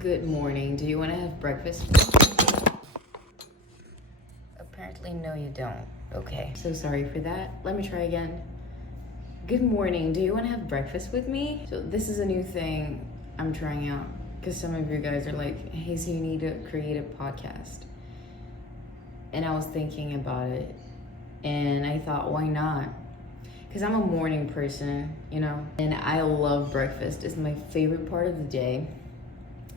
Good morning. Do you want to have breakfast? Apparently, no, you don't. Okay. So sorry for that. Let me try again. Good morning. Do you want to have breakfast with me? So this is a new thing I'm trying out because some of you guys are like, hey, so you need to create a podcast. And I was thinking about it and I thought, why not? Because I'm a morning person, and I love breakfast. It's my favorite part of the day.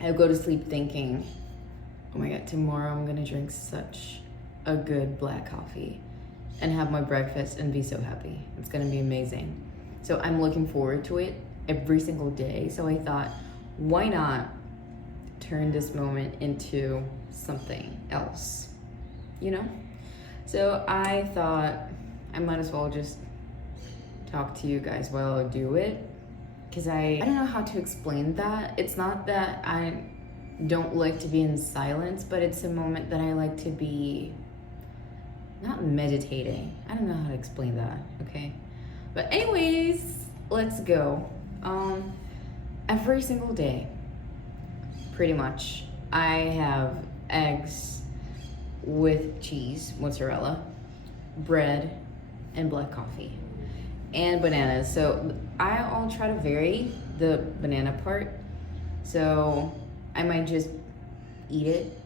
I go to sleep thinking, oh my God, tomorrow I'm gonna drink such a good black coffee and have my breakfast and be so happy. It's gonna be amazing. So I'm looking forward to it every single day. So I thought, why not turn this moment into something else, So I thought I might as well just talk to you guys while I do it. Because I don't know how to explain that. It's not that I don't like to be in silence, but it's a moment that I like to be not meditating. I don't know how to explain that, okay? But anyways, let's go. Every single day, pretty much, I have eggs with cheese, mozzarella, bread, and black coffee. And bananas. So I'll try to vary the banana part. So I might just eat it,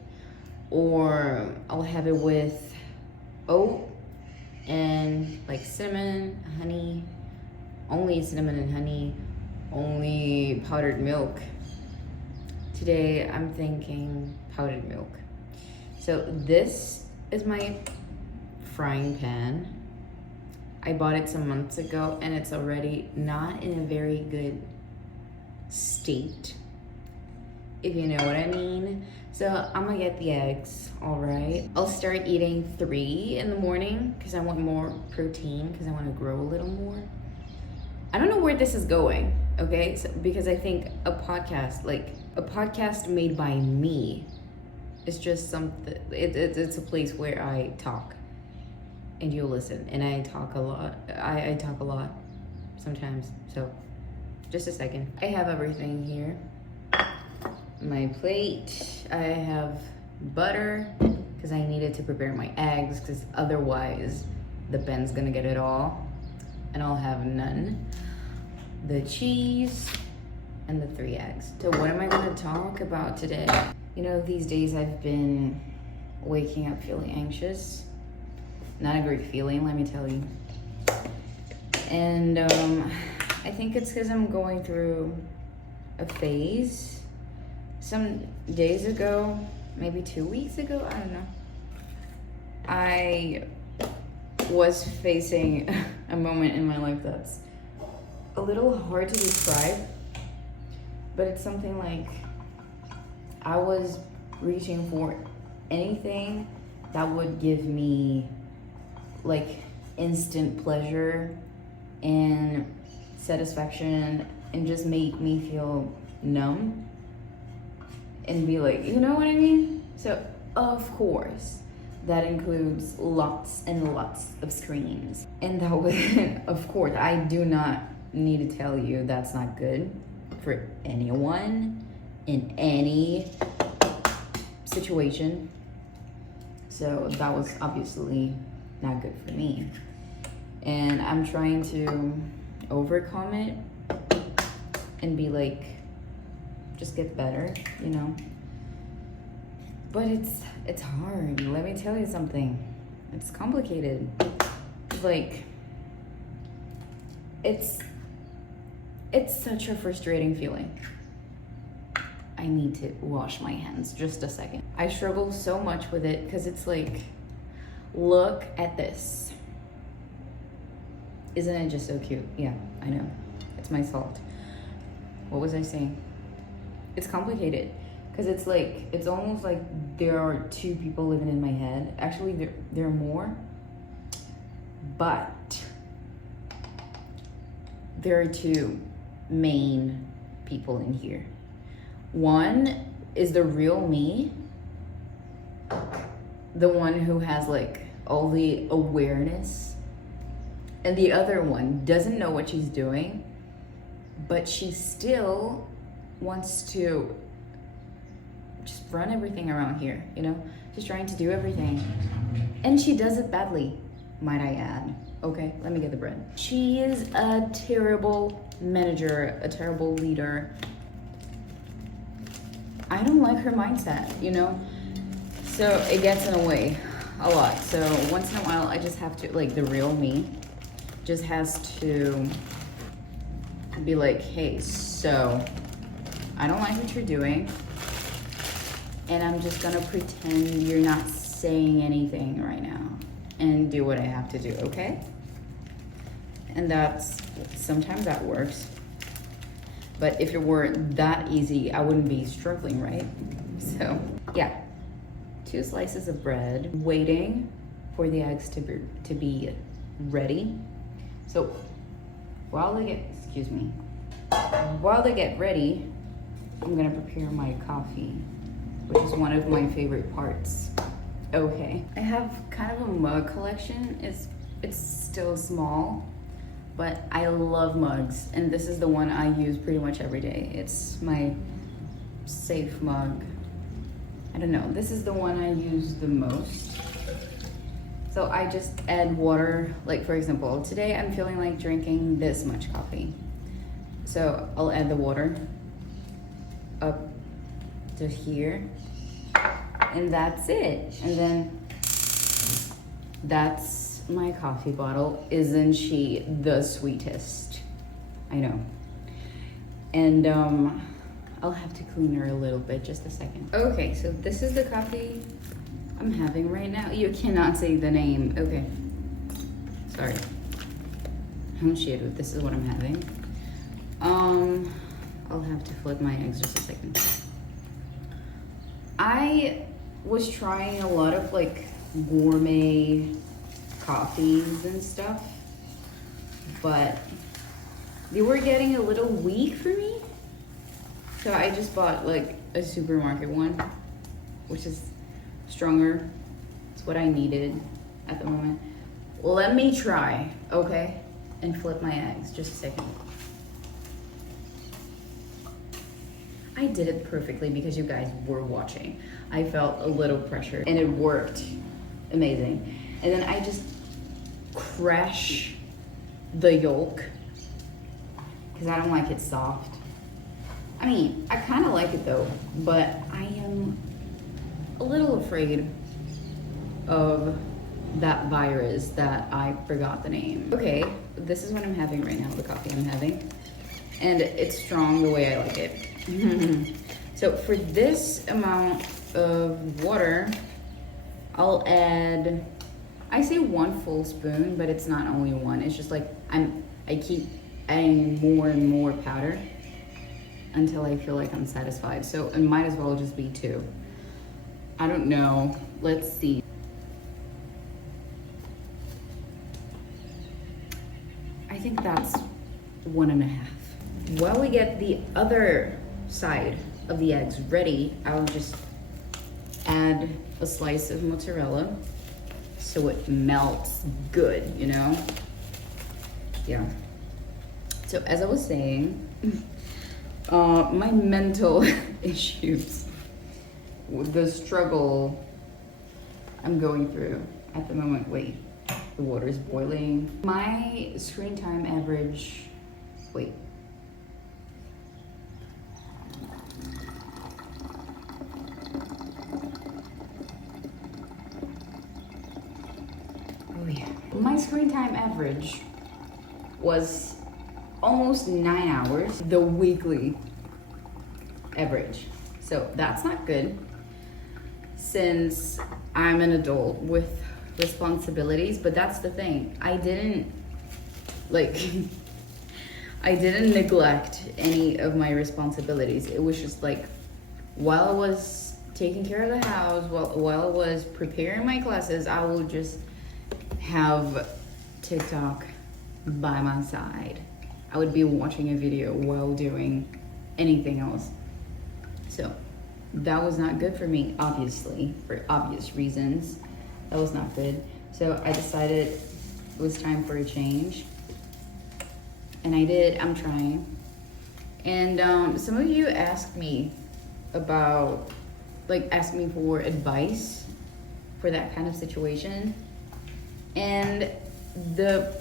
or I'll have it with oat and like cinnamon, honey, only cinnamon and honey, only powdered milk. Today I'm thinking powdered milk. So this is my frying pan. I bought it some months ago and it's already not in a very good state, if you know what I mean. So I'm gonna get the eggs, all right? I'll start eating 3 in the morning because I want more protein, because I want to grow a little more. I don't know where this is going, okay? So, because I think a podcast made by me, is just something, it's a place where I talk. And you'll listen, and I talk a lot. I talk a lot sometimes, so just a second. I have everything here. My plate, I have butter, because I needed to prepare my eggs, because otherwise the Ben's gonna get it all, and I'll have none. The cheese, and the 3 eggs. So what am I gonna talk about today? These days I've been waking up feeling anxious. Not a great feeling, let me tell you. And I think it's because I'm going through a phase. Some days ago, maybe 2 weeks ago, I don't know, I was facing a moment in my life that's a little hard to describe, but it's something like I was reaching for anything that would give me like instant pleasure and satisfaction and just make me feel numb and be like, you know what I mean? So of course that includes lots and lots of screens, and that was of course I do not need to tell you that's not good for anyone in any situation. So that was obviously not good for me, and I'm trying to overcome it and be like, just get better, but it's hard. Let me tell you something, it's complicated. Like it's such a frustrating feeling. I need to wash my hands just a second. I struggle so much with it because it's like, look at this. Isn't it just so cute? Yeah, I know. It's my salt. What was I saying? It's complicated because it's like, it's almost like there are 2 people living in my head. Actually, there are more. But there are 2 main people in here. One is the real me, the one who has like all the awareness, and the other one doesn't know what she's doing, but she still wants to run everything around here, you know? She's trying to do everything. And she does it badly, might I add. Okay, let me get the bread. She is a terrible manager, a terrible leader. I don't like her mindset, you know? So it gets in the way a lot. So once in a while, I just have to, like, the real me just has to be like, hey, so I don't like what you're doing, and I'm just gonna pretend you're not saying anything right now and do what I have to do, okay? And sometimes that works. But if it were that easy, I wouldn't be struggling, right? So yeah, 2 slices of bread, waiting for the eggs to be ready. So while they get ready, I'm gonna prepare my coffee, which is one of my favorite parts. Okay, I have kind of a mug collection. It's still small, but I love mugs, and this is the one I use pretty much every day. It's my safe mug. I don't know, this is the one I use the most. So I just add water, like for example, today I'm feeling like drinking this much coffee. So I'll add the water up to here, and that's it. And then that's my coffee bottle. Isn't she the sweetest? I know. And I'll have to clean her a little bit, just a second. Okay, so this is the coffee I'm having right now. You cannot say the name. Okay, sorry. Oh shit, this is what I'm having. I'll have to flip my eggs just a second. I was trying a lot of like gourmet coffees and stuff, but they were getting a little weak for me. So I just bought like a supermarket one, which is stronger. It's what I needed at the moment. Let me try, okay? And flip my eggs, just a second. I did it perfectly because you guys were watching. I felt a little pressure and it worked amazing. And then I just crash the yolk because I don't like it soft. I mean, I kind of like it though, but I am a little afraid of that virus that I forgot the name. Okay, this is what I'm having right now, the coffee I'm having. And it's strong the way I like it. So for this amount of water, I'll add, I say 1 full spoon, but it's not only 1. It's just like I keep adding more and more powder until I feel like I'm satisfied. So it might as well just be 2. I don't know. Let's see. I think that's 1.5. While we get the other side of the eggs ready, I'll just add a slice of mozzarella so it melts good, you know? Yeah. So as I was saying, my mental issues, the struggle I'm going through at the moment. Wait, the water's boiling. My screen time average, wait. Oh yeah. My screen time average was almost 9 hours, the weekly average. So that's not good since I'm an adult with responsibilities, but that's the thing. I didn't neglect any of my responsibilities. It was just like while I was taking care of the house, while I was preparing my classes, I would just have TikTok by my side. I would be watching a video while doing anything else. So that was not good for me, obviously, for obvious reasons. That was not good. So I decided it was time for a change. And I did, I'm trying. And some of you asked me about like ask me for advice for that kind of situation. And the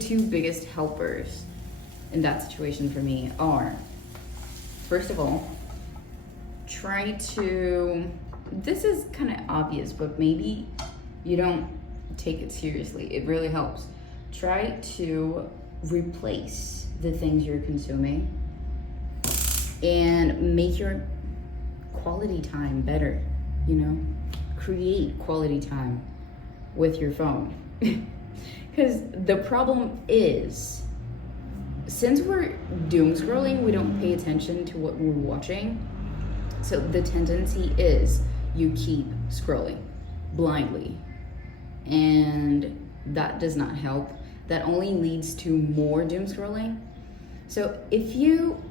two biggest helpers in that situation for me are, first of all, try to, this is kind of obvious, but maybe you don't take it seriously. It really helps. Try to replace the things you're consuming and make your quality time better, you know? Create quality time with your phone. Because the problem is, since we're doom scrolling, we don't pay attention to what we're watching. So the tendency is you keep scrolling blindly. And that does not help. That only leads to more doom scrolling. So if you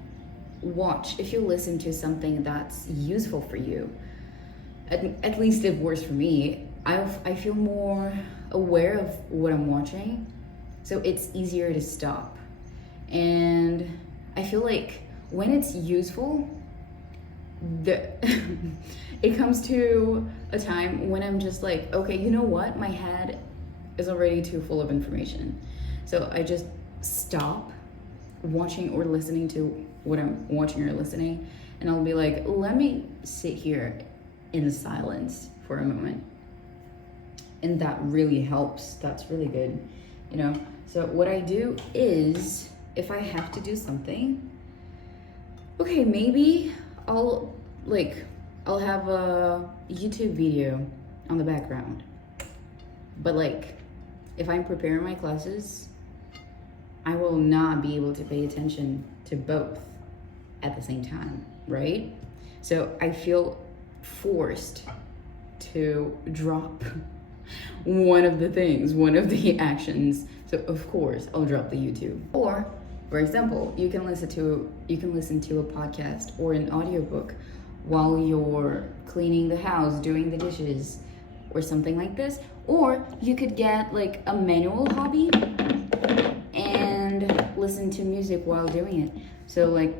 listen to something that's useful for you, at least it works for me, I feel more aware of what I'm watching, so it's easier to stop. And I feel like when it's useful, it comes to a time when I'm just like, okay, you know what? My head is already too full of information. So I just stop watching or listening to what I'm watching or listening, and I'll be like, let me sit here in silence for a moment. And that really helps. That's really good, you know? So what I do is, if I have to do something, okay, maybe I'll have a YouTube video on the background. But like, if I'm preparing my classes, I will not be able to pay attention to both at the same time, right? So I feel forced to drop one of the actions. So of course I'll drop the YouTube. Or, for example, you can listen to a podcast or an audiobook while you're cleaning the house, doing the dishes, or something like this. Or you could get like a manual hobby and listen to music while doing it. So like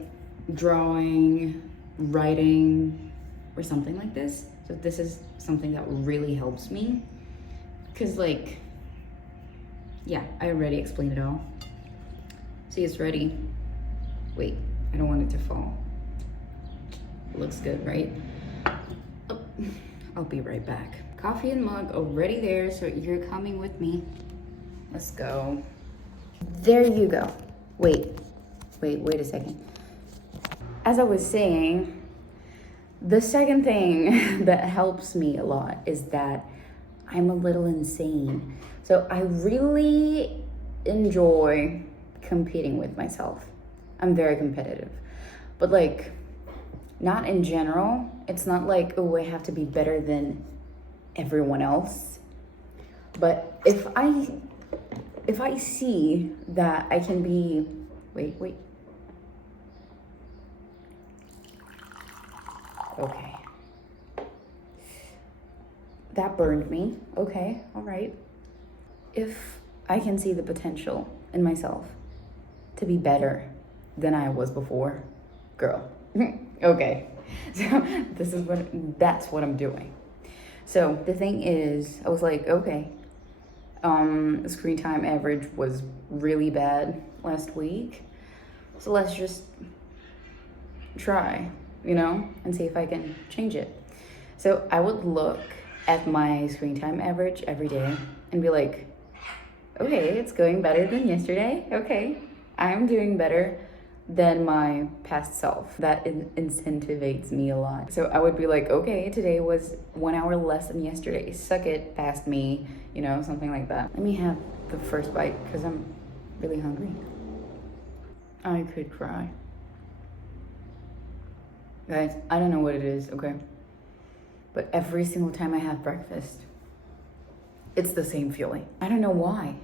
drawing, writing, or something like this. So this is something that really helps me. Cause like, yeah, I already explained it all. See, it's ready. Wait, I don't want it to fall. Looks good, right? Oh, I'll be right back. Coffee and mug already there, so you're coming with me. Let's go. There you go. Wait a second. As I was saying, the second thing that helps me a lot is that I'm a little insane. So I really enjoy competing with myself. I'm very competitive. But like, not in general. It's not like, oh, I have to be better than everyone else. But if I see that I can be, wait. Okay. That burned me. Okay, all right. If I can see the potential in myself to be better than I was before, girl. Okay. So that's what I'm doing. So the thing is, I was like, okay, screen time average was really bad last week. So let's just try, and see if I can change it. So I would look at my screen time average every day and be like, okay, it's going better than yesterday. Okay, I'm doing better than my past self. That incentivates me a lot. So I would be like, okay, today was 1 hour less than yesterday. Suck it, past me, something like that. Let me have the first bite because I'm really hungry. I could cry. Guys, I don't know what it is, okay? But every single time I have breakfast, it's the same feeling. I don't know why.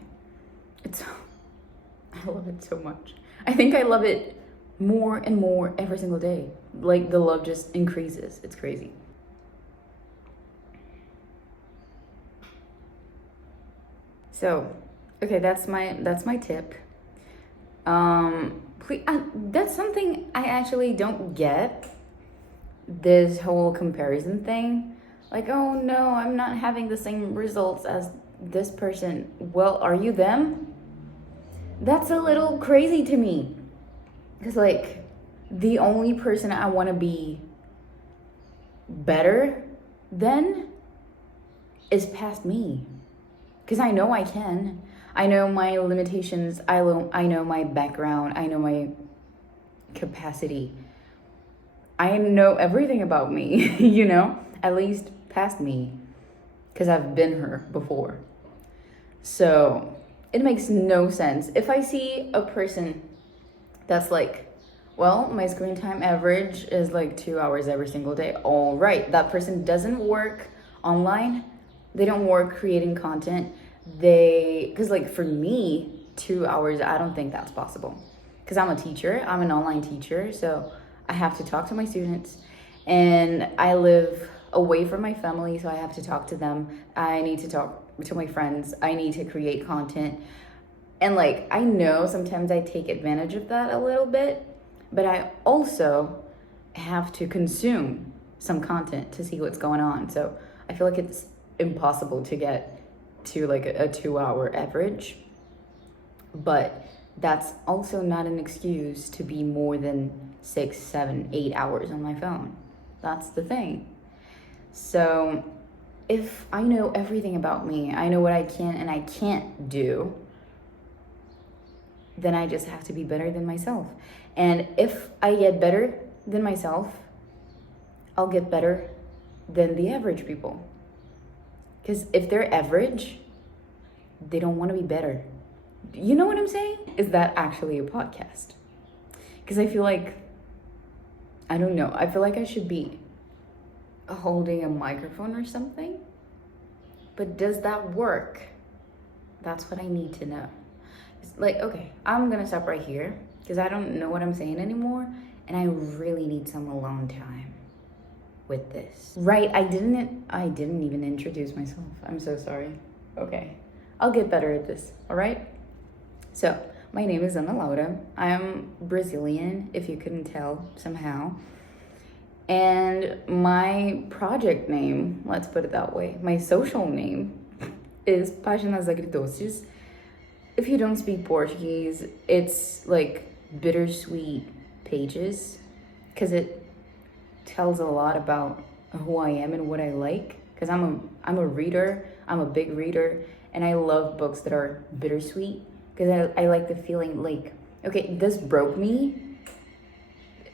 I love it so much. I think I love it more and more every single day. Like the love just increases. It's crazy. So, okay, that's my tip. Please, that's something I actually don't get. this whole comparison thing. Like, oh no, I'm not having the same results as this person. Well, are you them? That's a little crazy to me. Because, like, the only person I want to be better than is past me. Because I know I can. I know my limitations. I know my background. I know my capacity. I know everything about me, you know? At least past me. Because I've been her before. So it makes no sense. If I see a person that's like, well, my screen time average is like 2 hours every single day. All right, that person doesn't work online. They don't work creating content. Because like for me, 2 hours, I don't think that's possible. Because I'm a teacher, I'm an online teacher. So I have to talk to my students and I live away from my family. So I have to talk to them. I need to talk to my friends. I need to create content. And like, I know sometimes I take advantage of that a little bit, but I also have to consume some content to see what's going on. So I feel like it's impossible to get to like a 2 hour average, but that's also not an excuse to be more than 6, 7, 8 hours on my phone. That's the thing. So if I know everything about me, I know what I can and I can't do, then I just have to be better than myself. And if I get better than myself, I'll get better than the average people. Because if they're average, they don't want to be better. You know what I'm saying? Is that actually a podcast? Because I feel like, I don't know, I feel like I should be holding a microphone or something. But does that work? That's what I need to know. It's like, okay, I'm gonna stop right here because I don't know what I'm saying anymore and I really need some alone time with this. Right, I didn't even introduce myself. I'm so sorry. Okay, I'll get better at this, all right? So, my name is Ana Laura. I'm Brazilian, if you couldn't tell somehow. And my project name, let's put it that way, my social name is Páginas Agridoces. If you don't speak Portuguese, it's like bittersweet pages because it tells a lot about who I am and what I like. Because I'm a reader, I'm a big reader, and I love books that are bittersweet because I like the feeling like, okay, this broke me.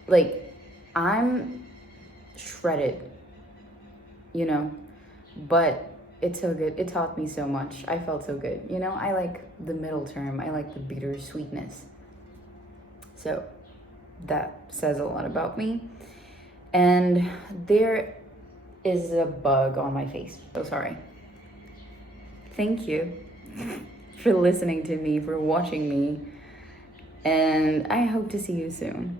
Like, I'm shredded, you know, but it's so good. It taught me so much. I felt so good. You know, I like the middle term. I like the bitter sweetness. So that says a lot about me. And there is a bug on my face. So sorry. Thank you for listening to me, for watching me. And I hope to see you soon.